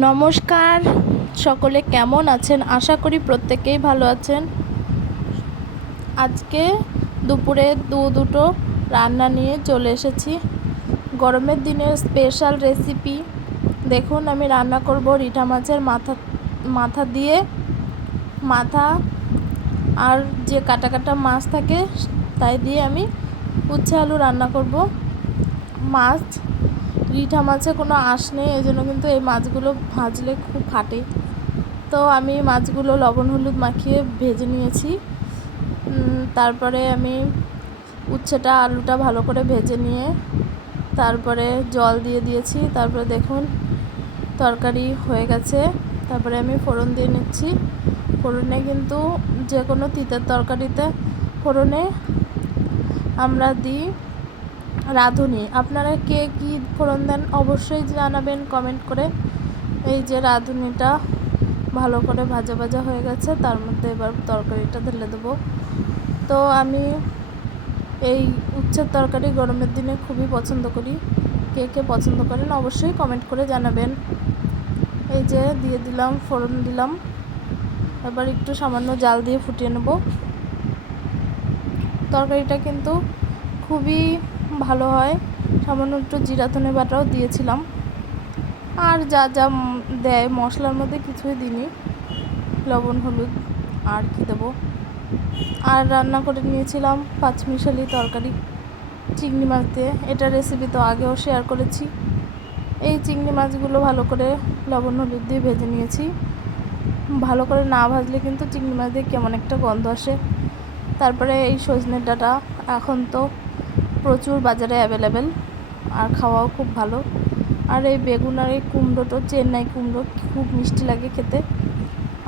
নমস্কার, সকলে কেমন আছেন? আশা করি প্রত্যেকেই ভালো আছেন। আজকে দুপুরে দুটো রান্না নিয়ে চলে এসেছি। গরমের দিনের স্পেশাল রেসিপি। দেখুন, আমি রান্না করব রিঠা মাছের মাথা দিয়ে, মাথা আর যে কাটা কাটা মাছ থাকে তাই দিয়ে আমি উচ্ছে আলু রান্না করব। মাছ, রিঠা মাছে কোনো আঁশ নেই, এই জন্য কিন্তু এই মাছগুলো ভাজলে খুব ফাটে। তো আমি মাছগুলো লবণ হলুদ মাখিয়ে ভেজে নিয়েছি। তারপরে আমি উচ্ছেটা আলুটা ভালো করে ভেজে নিয়ে তারপরে জল দিয়ে দিয়েছি। তারপরে দেখুন তরকারি হয়ে গেছে। তারপরে আমি ফোড়ন দিয়ে নিচ্ছি। ফোড়নে কিন্তু যে কোনো তিতের তরকারিতে ফোড়নে আমরা দিই রাঁধুনি। আপনারা কে কী ফোড়ন দেন অবশ্যই জানাবেন কমেন্ট করে। এই যে রাঁধুনিটা ভালো করে ভাজা ভাজা হয়ে গেছে, তার মধ্যে এবার তরকারিটা ঢেলে দেবো। তো আমি এই উচ্ছের তরকারি গরমের দিনে খুবই পছন্দ করি। কে কে পছন্দ করেন অবশ্যই কমেন্ট করে জানাবেন। এই যে দিয়ে দিলাম, ফোড়ন দিলাম। এবার একটু সামান্য জাল দিয়ে ফুটিয়ে নেব। তরকারিটা কিন্তু খুবই ভালো হয়। সামান্য একটু জিরা ধনে বাটাও দিয়েছিলাম। আর যা যা দেয় মশলার মধ্যে কিছুই দিইনি, লবণ হলুদ আর কি দেবো। আর রান্না করে নিয়েছিলাম পাঁচমিশালি তরকারি চিংড়ি মাছ দিয়ে। এটা রেসিপি তো আগেও শেয়ার করেছি। এই চিংড়ি মাছগুলো ভালো করে লবণ হলুদ দিয়ে ভেজে নিয়েছি। ভালো করে না ভাজলে কিন্তু চিংড়ি মাছ দিয়ে কেমন একটা গন্ধ আসে। তারপরে এই সজনে ডাঁটা এখন তো প্রচুর বাজারে অ্যাভেলেবেল, আর খাওয়াও খুব ভালো। আর এই বেগুন আর এই কুমড়োটা, চেন্নাই কুমড়ো, খুব মিষ্টি লাগে খেতে।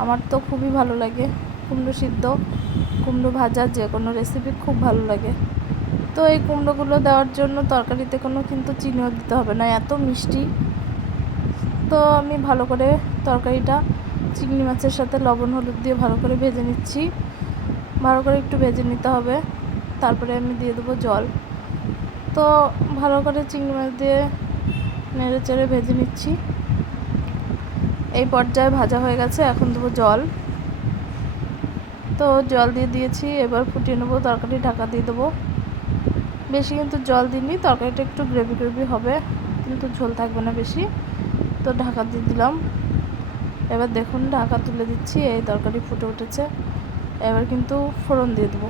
আমার তো খুবই ভালো লাগে। কুমড়ো সিদ্ধ, কুমড়ো ভাজা, যে কোনো রেসিপি খুব ভালো লাগে। তো এই কুমড়োগুলো দেওয়ার জন্য তরকারিতে কোনো কিন্তু চিনিও দিতে হবে না, এত মিষ্টি। তো আমি ভালো করে তরকারিটা চিংড়ি মাছের সাথে লবণ হলুদ দিয়ে ভালো করে ভেজে নিচ্ছি। ভালো করে একটু ভেজে নিতে হবে। তারপরে আমি দিয়ে দেবো জল। তো ভালো করে চিংড়ি মাছ দিয়ে নেড়ে চেড়ে ভেজে নিচ্ছি। এই পর্যায়ে ভাজা হয়ে গেছে, এখন দেবো জল। তো জল দিয়ে দিয়েছি, এবার ফুটিয়ে নেবো। তরকারি ঢাকা দিয়ে দেবো। বেশি কিন্তু জল দিইনি, তরকারিটা একটু গ্রেভি গ্রেভি হবে, কিন্তু ঝোল থাকবে না বেশি। তো ঢাকা দিয়ে দিলাম। এবার দেখুন ঢাকা তুলে দিচ্ছি, এই তরকারি ফুটে উঠেছে। এবার কিন্তু ফোড়ন দিয়ে দেবো।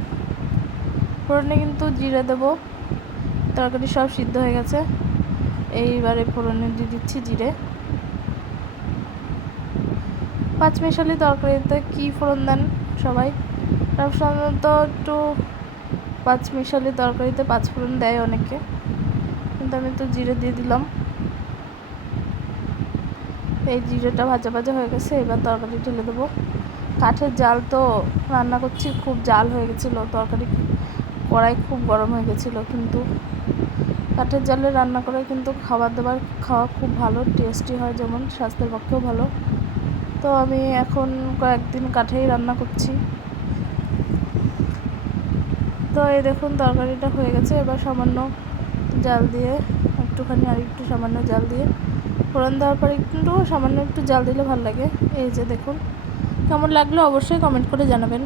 ফোড়নে কিন্তু জিরে দেবো। তরকারি সব সিদ্ধ হয়ে গেছে। এইবারে ফোড়নে দিয়ে দিচ্ছি জিরে। পাঁচমিশালি তরকারিতে কী ফোড়ন দেন সবাই? সাধারণত একটু পাঁচমিশালি তরকারিতে পাঁচফোড়ন দেয় অনেকে, কিন্তু আমি তো জিরে দিয়ে দিলাম। এই জিরেটা ভাজা ভাজা হয়ে গেছে, এবার তরকারি ঢেলে দেবো। কাঠের জাল তো রান্না করছি, খুব জাল হয়ে গেছিলো তরকারি, কড়াই খুব গরম হয়ে গেছিলো। কিন্তু কাঠের জালে রান্না করে কিন্তু খাবার দাবার খাওয়া খুব ভালো, টেস্টি হয়, যেমন স্বাস্থ্যের পক্ষেও ভালো। তো আমি এখন কয়েকদিন কাঠেই রান্না করছি। তো এই দেখুন তরকারিটা হয়ে গেছে। এবার সামান্য জাল দিয়ে একটুখানি, আর একটু সামান্য জাল দিয়ে ফোড়ন দেওয়ার পরে সামান্য একটু জাল দিলে ভালো লাগে। এই যে দেখুন, কেমন লাগলো অবশ্যই কমেন্ট করে জানাবেন।